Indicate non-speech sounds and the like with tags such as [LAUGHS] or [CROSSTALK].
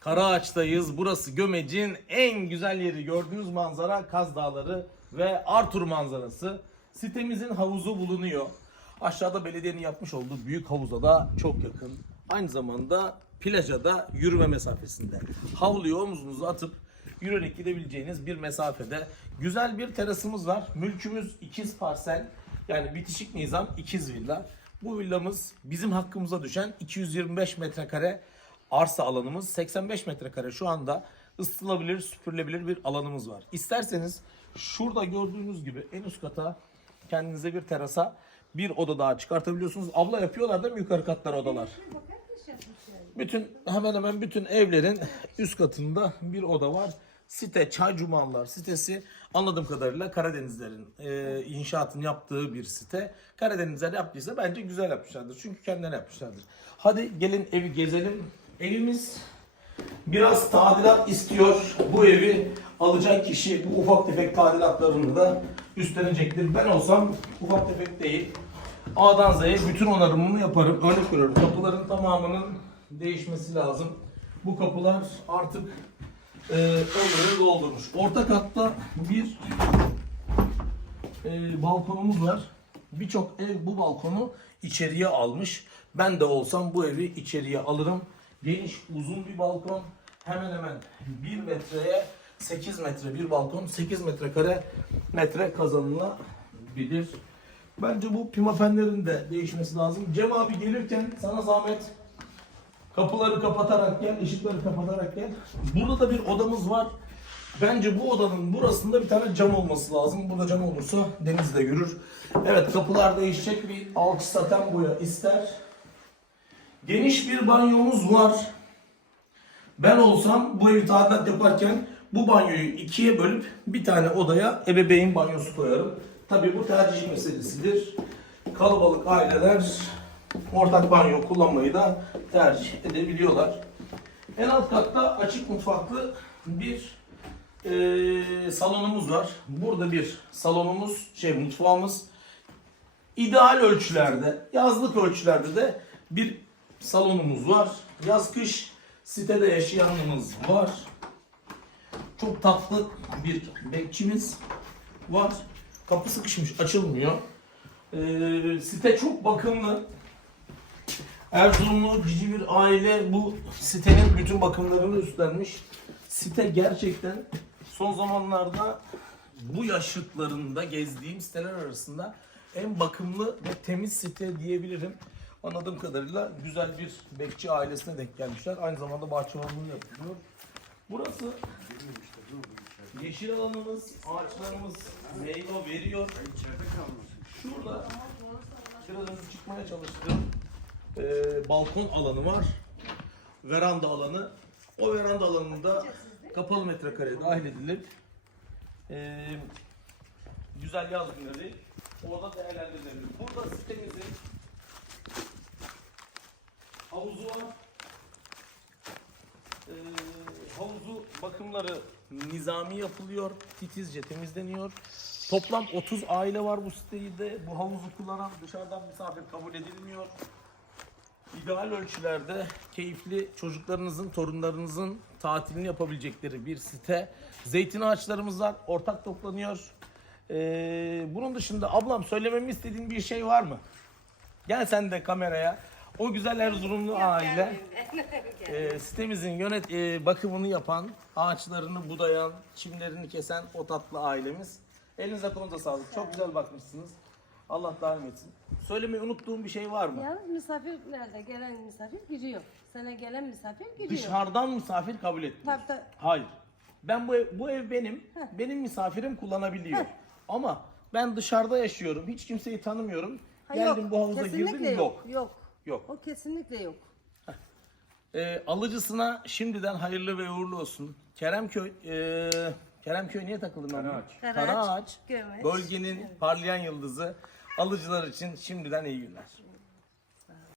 Karaağaç'tayız. Burası Gömec'in en güzel yeri. Gördüğünüz manzara Kaz Dağları ve Artur manzarası. Sitemizin havuzu bulunuyor. Aşağıda belediyenin yapmış olduğu büyük havuza da çok yakın. Aynı zamanda plaja da yürüme mesafesinde. Havluyu omuzunuza atıp yürüyerek gidebileceğiniz bir mesafede. Güzel bir terasımız var. Mülkümüz ikiz parsel. Yani bitişik nizam ikiz villa. Bu villamız bizim hakkımıza düşen 225 metrekare arsa alanımız 85 metrekare şu anda ısıtılabilir, süpürülebilir bir alanımız var. İsterseniz şurada gördüğünüz gibi en üst kata kendinize bir terasa bir oda daha çıkartabiliyorsunuz. Abla yapıyorlar değil mi yukarı katlar odalar? Bütün hemen hemen bütün evlerin üst katında bir oda var. Site Çay Cumanlar sitesi anladığım kadarıyla Karadenizlerin e, inşaatını yaptığı bir site. Karadenizler yaptıysa bence güzel yapmışlardır. Çünkü kendileri yapmışlardır. Hadi gelin evi gezelim. Evimiz biraz tadilat istiyor. Bu evi alacak kişi bu ufak tefek tadilatlarını da üstlenecektir. Ben olsam ufak tefek değil. A'dan Z'ye bütün onarımını yaparım. Örnek veriyorum kapıların tamamının değişmesi lazım. Bu kapılar artık e, ömrünü doldurmuş. Orta katta bir e, balkonumuz var. Birçok ev bu balkonu içeriye almış. Ben de olsam bu evi içeriye alırım. Geniş uzun bir balkon. Hemen hemen 1 metreye 8 metre bir balkon. 8 metrekare metre kazanılabilir. Bence bu pimafenlerin de değişmesi lazım. Cem abi gelirken sana zahmet kapıları kapatarak gel, ışıkları kapatarak gel. Burada da bir odamız var. Bence bu odanın burasında bir tane cam olması lazım. Burada cam olursa deniz de görür. Evet kapılar değişecek bir alçı saten boya ister. Geniş bir banyomuz var. Ben olsam bu evi tadilat yaparken bu banyoyu ikiye bölüp bir tane odaya ebeveyn banyosu koyarım. Tabii bu tercih meselesidir. Kalabalık aileler ortak banyo kullanmayı da tercih edebiliyorlar. En alt katta açık mutfaklı bir eee, salonumuz var. Burada bir salonumuz, şey mutfağımız ideal ölçülerde, yazlık ölçülerde de bir salonumuz var. Yaz kış sitede yaşayanımız var. Çok tatlı bir bekçimiz var. Kapı sıkışmış, açılmıyor. Ee, site çok bakımlı. Erzurumlu cici bir aile bu sitenin bütün bakımlarını üstlenmiş. Site gerçekten son zamanlarda bu yaşıtlarında gezdiğim siteler arasında en bakımlı ve temiz site diyebilirim. Anladığım kadarıyla güzel bir bekçi ailesine denk gelmişler. Aynı zamanda bahçıvanlığı yapıyor. Burası yeşil alanımız, ağaçlarımız meyve veriyor. Şurada biraz önce çıkmaya çalıştığım e, balkon alanı var. Veranda alanı. O veranda alanında kapalı metrekare dahil edilip e, güzel yaz günleri orada değerlendirilebilir. Burada sitemizin havuzu var. E, havuzu bakımları nizami yapılıyor. Titizce temizleniyor. Toplam 30 aile var bu sitede. Bu havuzu kullanan dışarıdan misafir kabul edilmiyor. İdeal ölçülerde keyifli çocuklarınızın, torunlarınızın tatilini yapabilecekleri bir site. Zeytin ağaçlarımız var, ortak toplanıyor. Ee, bunun dışında ablam söylememi istediğin bir şey var mı? Gel sen de kameraya. O güzel Erzurumlu aile [LAUGHS] e, sitemizin yönet e, bakımını yapan, ağaçlarını budayan, çimlerini kesen o tatlı ailemiz. Elinize kolunuza sağlık. Çok güzel bakmışsınız. Allah daim etsin. Söylemeyi unuttuğum bir şey var mı? Yalnız misafir nerede? Gelen misafir giriyor. Sana gelen misafir giriyor. Dışarıdan misafir kabul etmiyor. Tabii tabii. Hayır. Ben bu ev, bu ev benim. Benim misafirim kullanabiliyor. Ama ben dışarıda yaşıyorum. Hiç kimseyi tanımıyorum. Ha, Geldim yok, bu havuza kesinlikle girdim. Yok. Yok. Yok. O kesinlikle yok. Ee, alıcısına şimdiden hayırlı ve uğurlu olsun. Keremköy e, Keremköy niye takıldım ben? Karaağaç, Karaağaç. Gömeç. Bölgenin parlayan yıldızı. Alıcılar için şimdiden iyi günler.